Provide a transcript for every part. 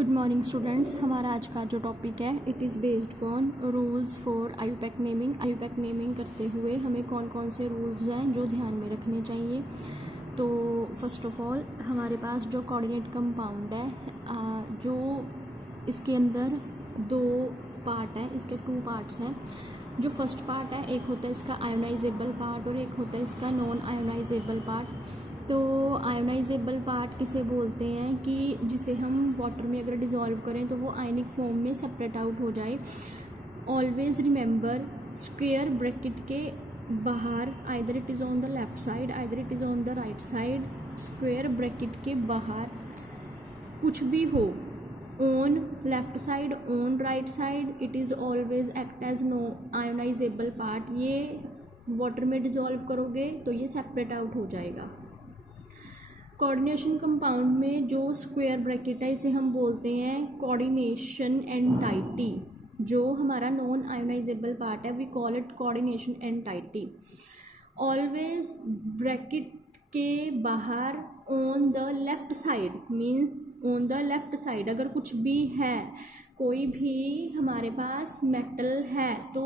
Good morning students. हमारा आज का जो टॉपिक है it is based on rules for IUPAC naming. IUPAC naming करते हुए हमें कौन कौन से रूल्स हैं जो ध्यान में रखने चाहिए। तो फर्स्ट ऑफ ऑल हमारे पास जो कोऑर्डिनेट कंपाउंड है, जो इसके अंदर दो पार्ट हैं, इसके टू पार्ट्स हैं। जो फर्स्ट पार्ट है, एक होता है इसका आयोनाइजेबल पार्ट और एक होता है इसका नॉन आयोनाइजेबल पार्ट। तो आयोनाइजेबल पार्ट किसे बोलते हैं कि जिसे हम वाटर में अगर डिज़ोल्व करें तो वो आयनिक फॉर्म में सेपरेट आउट हो जाए। ऑलवेज रिमेंबर, स्क्वायर ब्रैकेट के बाहर either it is on the left side either it is on the right side, square bracket के बाहर कुछ भी हो, on left side on right side, it is always act as no ionizable part. ये water में dissolve करोगे तो ये सेपरेट आउट हो जाएगा। कोऑर्डिनेशन कंपाउंड में जो स्क्वायर ब्रैकेट है इसे हम बोलते हैं कोऑर्डिनेशन एंटाइटी। जो हमारा नॉन आयोनाइजेबल पार्ट है we call it coordination entity. Always bracket के बाहर on the left side means on the left side अगर कुछ भी है, कोई भी हमारे पास मेटल है तो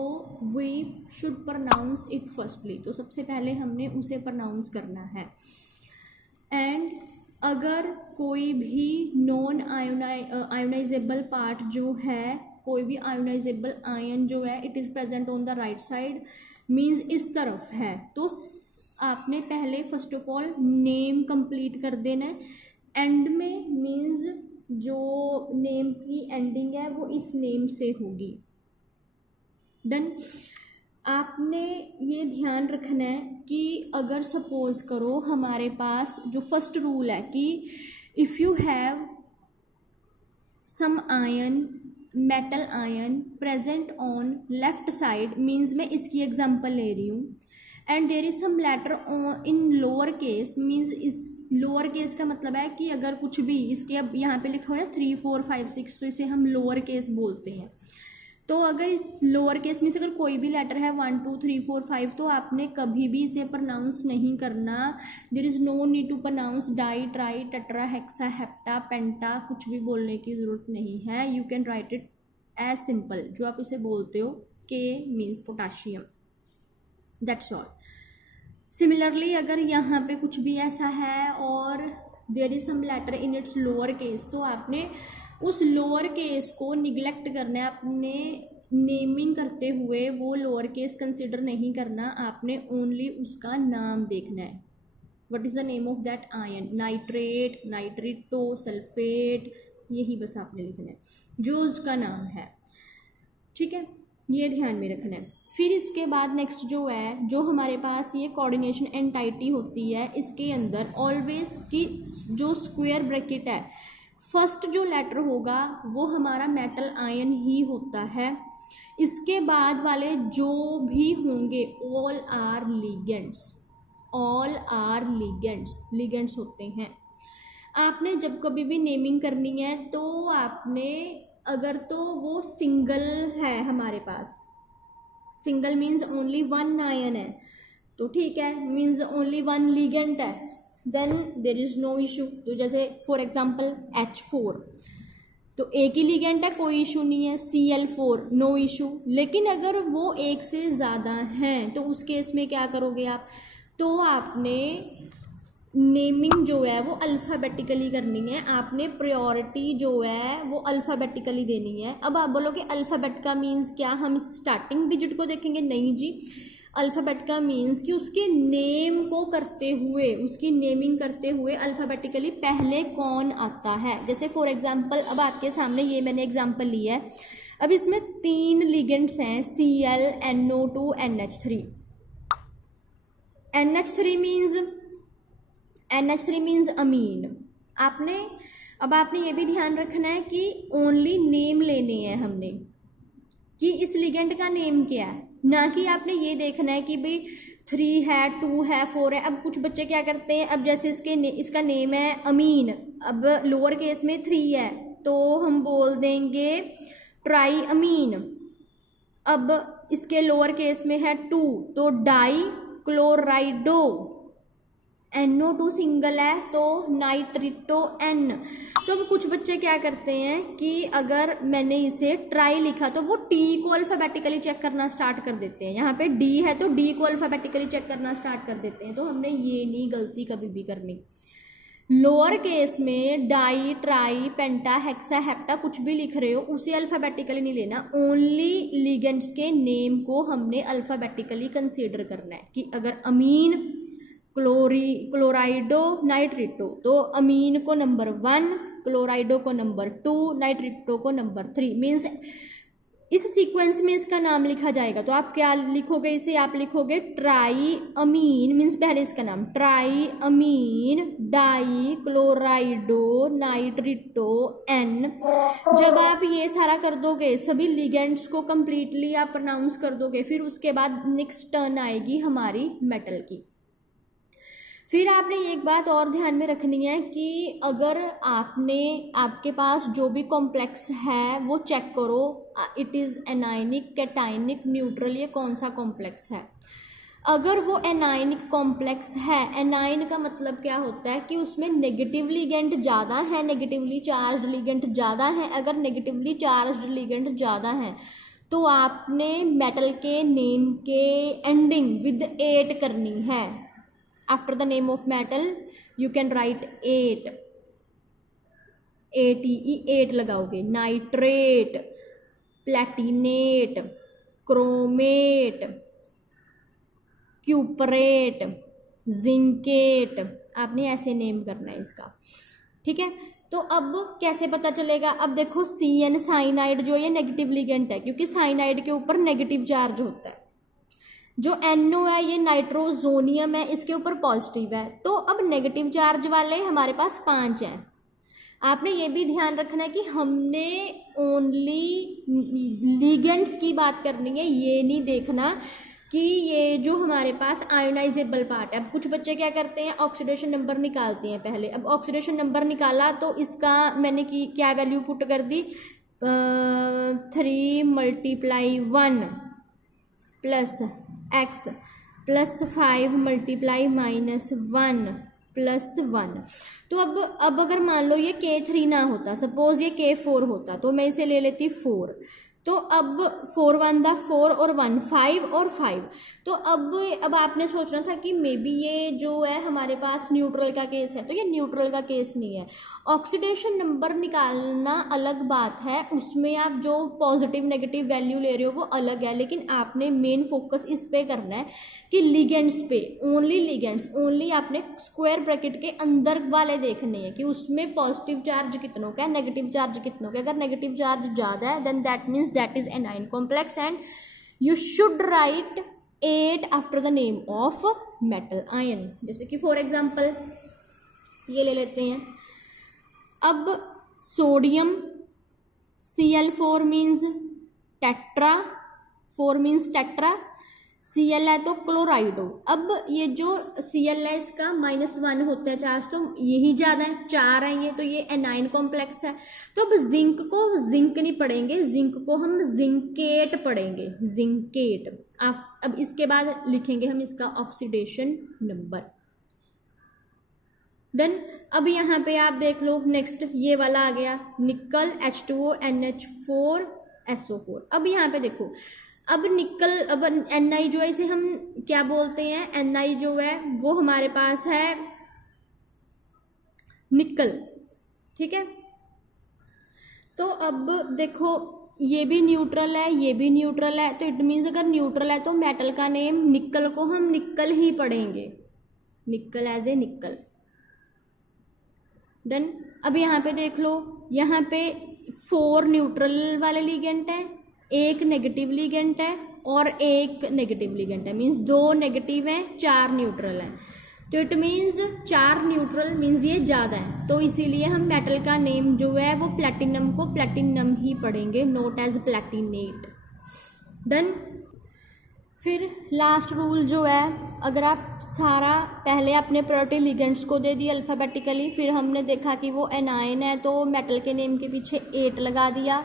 we should pronounce it firstly. तो सबसे पहले हमने उसे प्रोनाउंस करना है। एंड अगर कोई भी नॉन आयोनाइजेबल पार्ट जो है, कोई भी आयोनाइजेबल आयन जो है it is present on the right side means इस तरफ है, तो आपने पहले first of all name complete कर देना है। एंड में मीन्स जो नेम की एंडिंग है वो इस नेम से होगी। डन। आपने ये ध्यान रखना है कि अगर सपोज करो हमारे पास जो फर्स्ट रूल है कि if you have some ion, metal ion present on left side means मैं इसकी एग्जांपल ले रही हूँ, and there is some letter in lower case means इस लोअर केस का मतलब है कि अगर कुछ भी इसके, अब यहाँ पे लिखा हुआ है 3 4 5 6 तो इसे हम लोअर केस बोलते हैं। तो अगर इस लोअर केस में से अगर कोई भी लेटर है 1 2 3 4 5 तो आपने कभी भी इसे प्रोनाउंस नहीं करना। There is no need to pronounce di tri tetra hexa hepta penta, कुछ भी बोलने की ज़रूरत नहीं है। You can write it as simple जो आप इसे बोलते हो, K means potassium, that's all. Similarly अगर यहाँ पे कुछ भी ऐसा है और there is some letter in its lower case तो आपने उस लोअर केस को निगलेक्ट करना है। आपने नेमिंग करते हुए वो लोअर केस कंसिडर नहीं करना, आपने ओनली उसका नाम देखना है। What is the name of that ion, nitrate, nitrito, sulphate, यही बस आपने लिखना है जो उसका नाम है। ठीक है, ये ध्यान में रखना है। फिर इसके बाद नेक्स्ट जो है, जो हमारे पास ये कोऑर्डिनेशन एंटाइटी होती है, इसके अंदर ऑलवेज की जो स्क्वायर ब्रैकेट है फर्स्ट जो लेटर होगा वो हमारा मेटल आयन ही होता है। इसके बाद वाले जो भी होंगे all are ligands, all are ligands, ligands होते हैं। आपने जब कभी भी नेमिंग करनी है तो आपने अगर तो वो सिंगल है हमारे पास, single means only one ion है तो ठीक है, मीन्स ओनली वन लिगेंड है, then there is no issue. तो जैसे फॉर एग्जांपल H4 तो एक ही लिगेंड है, कोई इशू नहीं है। Cl4 no issue. लेकिन अगर वो एक से ज़्यादा हैं तो उस केस में क्या करोगे आप, तो आपने नेमिंग जो है वो अल्फ़ाबेटिकली करनी है। आपने प्रायोरिटी जो है वो अल्फ़ाबेटिकली देनी है। अब आप बोलोगे अल्फ़ाबेट का मीन्स क्या, हम स्टार्टिंग डिजिट को देखेंगे? नहीं जी, अल्फ़ाबेट का मीन्स कि उसके नेम को करते हुए, उसकी नेमिंग करते हुए अल्फ़ाबेटिकली पहले कौन आता है। जैसे फॉर एग्जांपल अब आपके सामने ये मैंने एग्जांपल लिया है। अब इसमें 3 लिगेंड्स हैं, Cl, NO2, NH3। NH3 means अमीन। आपने ये भी ध्यान रखना है कि ओनली नेम लेने हैं हमने कि इस लिगेंड का नेम क्या है, ना कि आपने ये देखना है कि भाई 3 है 2 है 4 है। अब कुछ बच्चे क्या करते हैं, अब जैसे इसका नेम है अमीन, अब लोअर केस में 3 है तो हम बोल देंगे ट्राई अमीन। अब इसके लोअर केस में है 2 तो डाई क्लोराइडो। NO2 सिंगल है तो नाइट्रिटो N। तो अब कुछ बच्चे क्या करते हैं कि अगर मैंने इसे ट्राई लिखा तो वो T को अल्फाबेटिकली चेक करना स्टार्ट कर देते हैं। यहाँ पे D है तो D को अल्फाबेटिकली चेक करना स्टार्ट कर देते हैं। तो हमने ये नहीं गलती कभी भी करनी। लोअर केस में डाई, ट्राई, पेंटा, हेक्सा, हेप्टा कुछ भी लिख रहे हो उसे अल्फाबेटिकली नहीं लेना। ओनली लिगेंड्स के नेम को हमने अल्फाबेटिकली कंसीडर करना है कि अगर अमीन, क्लोराइडो, नाइट्रिटो, तो अमीन को नंबर 1, क्लोराइडो को नंबर 2, नाइट्रिटो को नंबर 3। मीन्स इस सीक्वेंस में इसका नाम लिखा जाएगा। तो आप क्या लिखोगे, इसे आप लिखोगे ट्राई अमीन, मीन्स पहले इसका नाम ट्राई अमीन डाई क्लोराइडो नाइट्रिटो N। जब आप ये सारा कर दोगे, सभी लिगेंड्स को कंप्लीटली आप प्रोनाउंस कर दोगे, फिर उसके बाद नेक्स्ट टर्न आएगी हमारी मेटल की। फिर आपने एक बात और ध्यान में रखनी है कि अगर आपके पास जो भी कॉम्प्लेक्स है वो चेक करो, it is anionic, cationic, neutral, ये कौन सा कॉम्प्लेक्स है। अगर वो एनायनिक कॉम्प्लेक्स है, एनाइन का मतलब क्या होता है कि उसमें नेगेटिव लिगेंड ज़्यादा है, नेगेटिवली चार्ज लिगेंड ज़्यादा है। अगर नेगेटिवली चार्ज लिगेंड ज़्यादा है तो आपने मेटल के नेम के एंडिंग विद 8 करनी है। After the name of metal you can write 8, ATE 8 लगाओगे। नाइट्रेट, प्लेटिनेट, क्रोमेट, क्यूपरेट, जिंकेट, आपने ऐसे नेम करना है इसका, ठीक है। तो अब कैसे पता चलेगा, अब देखो CN साइनाइड जो ये नेगेटिव लिगेंड है, क्योंकि साइनाइड के ऊपर नेगेटिव चार्ज होता है। जो NO है ये नाइट्रोजोनियम है, इसके ऊपर पॉजिटिव है। तो अब नेगेटिव चार्ज वाले हमारे पास 5 हैं। आपने ये भी ध्यान रखना है कि हमने ओनली लिगेंड्स की बात करनी है, ये नहीं देखना कि ये जो हमारे पास आयोनाइजेबल पार्ट है। अब कुछ बच्चे क्या करते हैं, ऑक्सीडेशन नंबर निकालते हैं पहले। अब ऑक्सीडेशन नंबर निकाला तो इसका मैंने क्या वैल्यू पुट कर दी, 3 × 1 प्लस x प्लस 5 × -1 प्लस 1। तो अब अगर मान लो ये K3 ना होता, सपोज ये K4 होता, तो मैं इसे ले लेती 4। तो अब 4 1 दा 4 और 1 5 और 5। तो अब आपने सोचना था कि मे बी ये जो है हमारे पास न्यूट्रल का केस है, तो ये न्यूट्रल का केस नहीं है। ऑक्सीडेशन नंबर निकालना अलग बात है, उसमें आप जो पॉजिटिव नेगेटिव वैल्यू ले रहे हो वो अलग है, लेकिन आपने मेन फोकस इस पे करना है कि लिगेंड्स पे, ओनली लिगेंड्स, ओनली आपने स्क्वायर ब्रैकेट के अंदर वाले देखने हैं कि उसमें पॉजिटिव चार्ज कितनों का है, नेगेटिव चार्ज कितनों का। अगर नेगेटिव चार्ज ज़्यादा है then that means that is anion complex and you should write 8 after the name of metal ion। जैसे कि फॉर एग्जांपल ये ले लेते हैं। अब sodium Cl4 means tetra, 4 means tetra, Cl है तो क्लोराइडो। अब ये जो Cl है इसका -1 होता है चार्ज, तो यही ज़्यादा है, 4 है ये, तो ये एनाइन कॉम्प्लेक्स है। तो अब जिंक को जिंक नहीं पढ़ेंगे, जिंक को हम जिंकेट पढ़ेंगे, जिंकेट। अब इसके बाद लिखेंगे हम इसका ऑक्सीडेशन नंबर। देन अब यहाँ पे आप देख लो, नेक्स्ट ये वाला आ गया निकल H2O NH4 SO4। अब यहाँ पे देखो, अब निकल, अब Ni जो है इसे हम क्या बोलते हैं, Ni जो है वो हमारे पास है निकल, ठीक है। तो अब देखो ये भी न्यूट्रल है, ये भी न्यूट्रल है, तो इट मीन्स अगर न्यूट्रल है तो मेटल का नेम निकल को हम निकल ही पढ़ेंगे, निकल एज ए निकल। डन। अब यहाँ पे देख लो, यहाँ पे 4 न्यूट्रल वाले लिगेंड है, 1 नेगेटिव लिगेंड है और 1 नेगेटिव लिगेंड है, मीन्स 2 नेगेटिव हैं 4 न्यूट्रल हैं। तो इट मीन्स 4 न्यूट्रल मीन्स ये ज़्यादा है, तो इसीलिए हम मेटल का नेम जो है वो प्लैटिनम को प्लैटिनम ही पढ़ेंगे, नॉट एज प्लैटिनेट। डन। फिर लास्ट रूल जो है, अगर आप सारा पहले अपने प्रायोरिटी लिगेंड्स को दे दिए अल्फ़ाबेटिकली, फिर हमने देखा कि वो एनाइन है तो मेटल के नेम के पीछे 8 लगा दिया,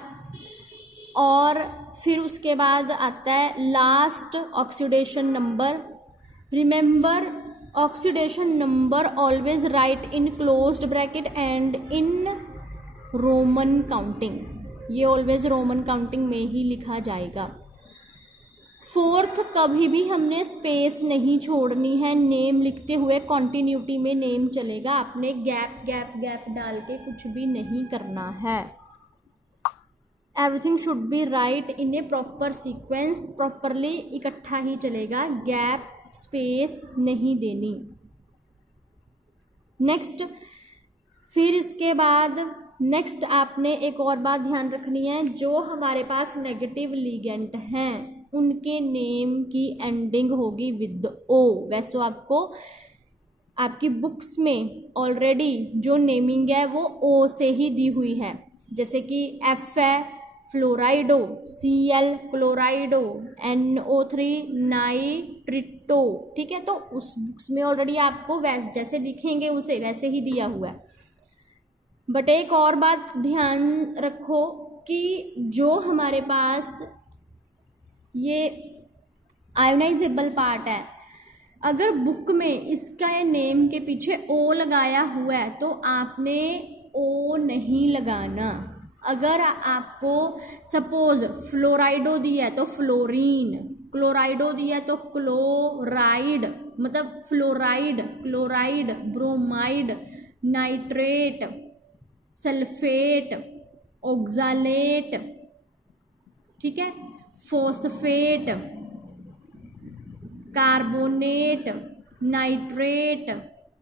और फिर उसके बाद आता है last oxidation number. Remember oxidation number always right in closed bracket and in Roman counting, ये ऑलवेज रोमन काउंटिंग में ही लिखा जाएगा। फोर्थ, कभी भी हमने स्पेस नहीं छोड़नी है नेम लिखते हुए, कॉन्टिन्यूटी में नेम चलेगा, आपने गैप गैप गैप डाल के कुछ भी नहीं करना है। Everything should be right in A proper sequence, properly इकट्ठा ही चलेगा, गैप स्पेस नहीं देनी। नेक्स्ट, फिर इसके बाद नेक्स्ट आपने एक और बात ध्यान रखनी है, जो हमारे पास नेगेटिव लिगेंड हैं उनके नेम की एंडिंग होगी विद ओ। वैसे तो आपको आपकी बुक्स में ऑलरेडी जो नेमिंग है वो ओ से ही दी हुई है, जैसे कि एफ है फ्लोराइडो, Cl क्लोराइडो, NO3 नाइट्रिटो, ठीक है। तो उस बुक्स में ऑलरेडी आपको जैसे लिखेंगे उसे वैसे ही दिया हुआ है। बट एक और बात ध्यान रखो कि जो हमारे पास ये आयोनाइजेबल पार्ट है, अगर बुक में इसका नेम के पीछे ओ लगाया हुआ है तो आपने ओ नहीं लगाना। अगर आपको सपोज फ्लोराइडो दिया है तो फ्लोरीन, क्लोराइडो दिया है तो क्लोराइड, मतलब fluoride, chloride, bromide, nitrate, sulphate, oxalate, ठीक है, फॉस्फेट, कार्बोनेट, नाइट्रेट,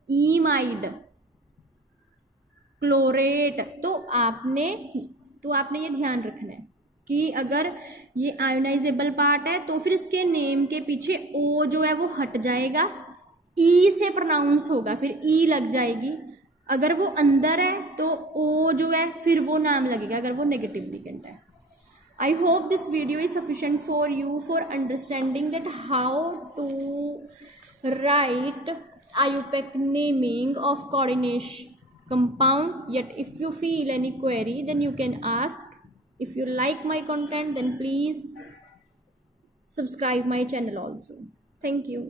ईमाइड, क्लोरेट। तो आपने ये ध्यान रखना है कि अगर ये आयोनाइजेबल पार्ट है तो फिर इसके नेम के पीछे ओ जो है वो हट जाएगा, ई से प्रोनाउंस होगा, फिर ई लग जाएगी। अगर वो अंदर है तो ओ जो है फिर वो नाम लगेगा अगर वो नेगेटिव लिगेंड है। I hope this video is sufficient for you for understanding that how to write IUPAC naming of coordination compound. Yet if you feel any query then you can ask. If you like my content then please subscribe my channel also. Thank you.